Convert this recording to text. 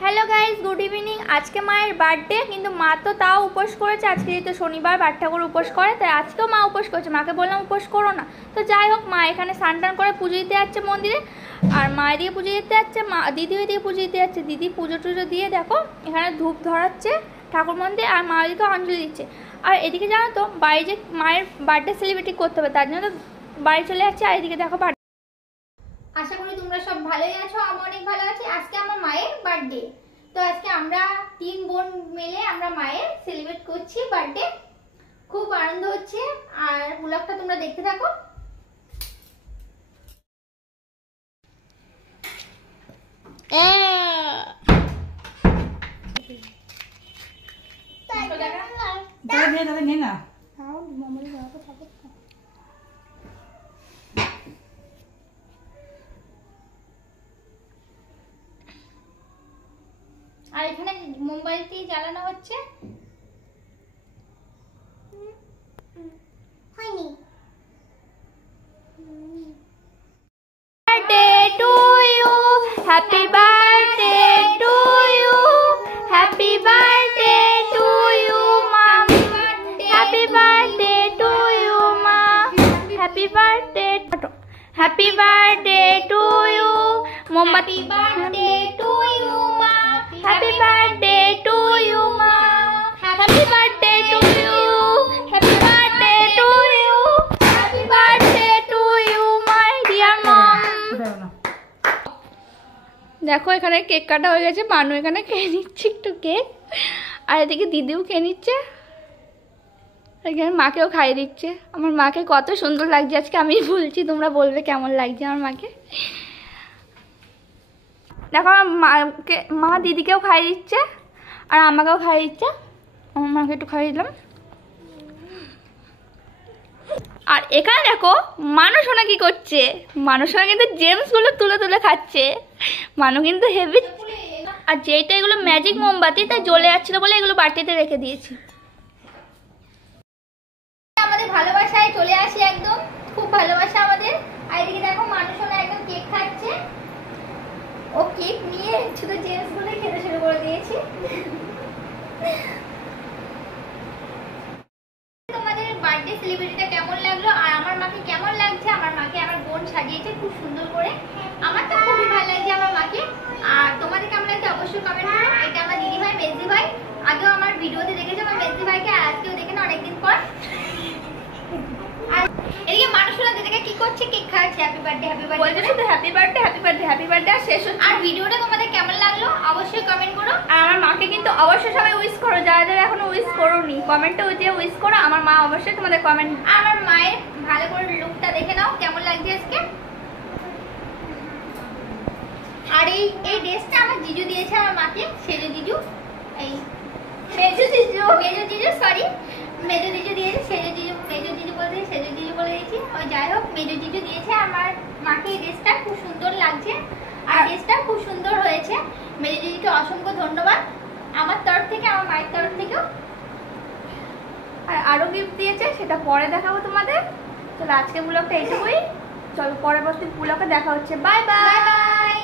Hello guys, good evening. আজকে মায়ের birthday, কিন্তু মা তো তাও উপোস করেছে। আজকে যেহেতু শনিবার, বাট ঠাকুর উপোস করে, তাই আজকেও মা উপোস করেছে। মাকে বললাম উপোস করো না, তো যাই হোক, মা এখানে স্নান টান করে পুজো দিতে যাচ্ছে মন্দিরে, আর মা এদিকে পুজো দিতে যাচ্ছে, মা দিদি ওইদিকে পুজো দিতে যাচ্ছে। দিদি পুজো টুজো দিয়ে দেখো এখানে ধূপ ধরাচ্ছে ঠাকুর মন্দিরে, আর মা ওইদিকে অঞ্জলি দিচ্ছে। আর এদিকে জানো তো বাড়ি যে মায়ের বার্থডে সেলিব্রেট করতে হবে, তার জন্য তো বাড়ি চলে যাচ্ছে। আর এদিকে দেখো, আশা করি তোমরা সব ভালোই আছো, আমি অনেক ভালো আছি। আজকে আমার মায়ের বার্থডে, তো আজকে আমরা 3 বোন মিলে আমরা মায়ের সেলিব্রেট করছি বার্থডে। খুব আনন্দ হচ্ছে, আর ব্লগটা তোমরা দেখতে থাকো। আর এখানে মোমবাতি জ্বালানো হচ্ছে। হয়নি। Birthday to you, happy birthday to you, happy birthday to you মা, হ্যাপি বার্থডে টু ইউ মা, happy birthday, happy birthday to you, মোমবাতি বার্থডে টু ইউ মা, হ্যাপি বার্থডে টু ইউ মা, happy birthday to you, happy birthday to you, happy birthday to you my dear mom. দেখো এখানে cake কাটা হয়ে গেছে, মানু এখানে খেয়ে নিচ্ছে একটু কেক, আর এদিকে দিদিও খেয়ে নিচ্ছে, এখানে মাকেও খাইয়ে দিচ্ছে। আমার মাকে কত সুন্দর লাগছে আজকে, আমি বলছি, তোমরা বলবে কেমন লাগছে আমার মাকে। দেখো আমার মাকে, মা দিদিকেও খাইয়ে দিচ্ছে আর আমাকেও খাইয়ে দিচ্ছে। আমার মাকে একটু খাইয়ে দিলাম। আর এখানে দেখো মানুষোনা কি করছে, মানুষোনা কিন্তু জেমসগুলো তুলে তুলে খাচ্ছে। মানু কিন্তু হেভি। আর যেটা এগুলো ম্যাজিক মোমবাতি, তাই জ্বলে যাচ্ছিল বলে এগুলো বাটিতে রেখে দিয়েছি। আমাদের ভালোবাসায় চলে আসি একদম, খুব ভালোবাসা আমাদের। আর এদিকে দেখো মানুষোনা একদম কেক খাচ্ছে। ও কেক নিয়ে শুধু জেমস গুলো খেতে শুরু করে দিয়েছি। তোমাদের বার্থডে সেলিব্রেশনটা কেমন লাগলো, আর আমার মাকে কেমন লাগছে? আমার মাকে আমার বোন সাজিয়েছে খুব সুন্দর করে, আমার তো খুবই ভালো লাগছে আমার মাকে। আর তোমাদের কেমন লাগছে অবশ্যই কমেন্ট করো। এটা আমার দিদি ভাই, মেজদি ভাই। আগেও আমার ভিডিওতে দেখেছো আমার মেজদি ভাইকে, আর আজকেও দেখে না অনেকদিন পর। আর এদিকে মানুষরা দিদিকে কি করছে, কেক খাচ্ছে, হ্যাপি বার্থডে হ্যাপি বার্থডে বলছে, শুধু happy birthday happy birthday happy birthday. আর শেষ। আর ভিডিওটা তোমাদের কেমন লাগলো অবশ্যই কমেন্ট করো। আর আমার মাকে কিন্তু অবশ্যই সবাই উইশ করো, যারা যারা এখনো উইশ করোনি কমেন্টে যে উইশ করো। আমার মা অবশ্যই তোমাদের কমেন্ট। আমার মায়ের ভালো করে লুকটা দেখে নাও কেমন লাগছে আজকে। আর এই ড্রেসটা আমার জিজু দিয়েছে আমার মাকে, সেজো জিজু, এই মেজো জিজু সরি, মেজো জিজু দিয়েছে, সেজো জিজু, মেজো জিজু বলতে সেজো জিজু বলে দিয়েছি। ওই যাই হোক, মেজো জিজু দিয়েছে আমার মাকে এই ড্রেসটা, খুব সুন্দর লাগছে। আর ড্রেসটা খুব সুন্দর হয়েছে। মেজো জিজুকে অসংখ্য ধন্যবাদ আমার তরফ থেকে, আমার মায়ের তরফ থেকেও। আর আরো গিফট দিয়েছে, সেটা পরে দেখাবো তোমাদের। চলো আজকে ব্লগটা এইটুকুই, চলো পরবর্তী ব্লগে দেখা হচ্ছে। Bye bye.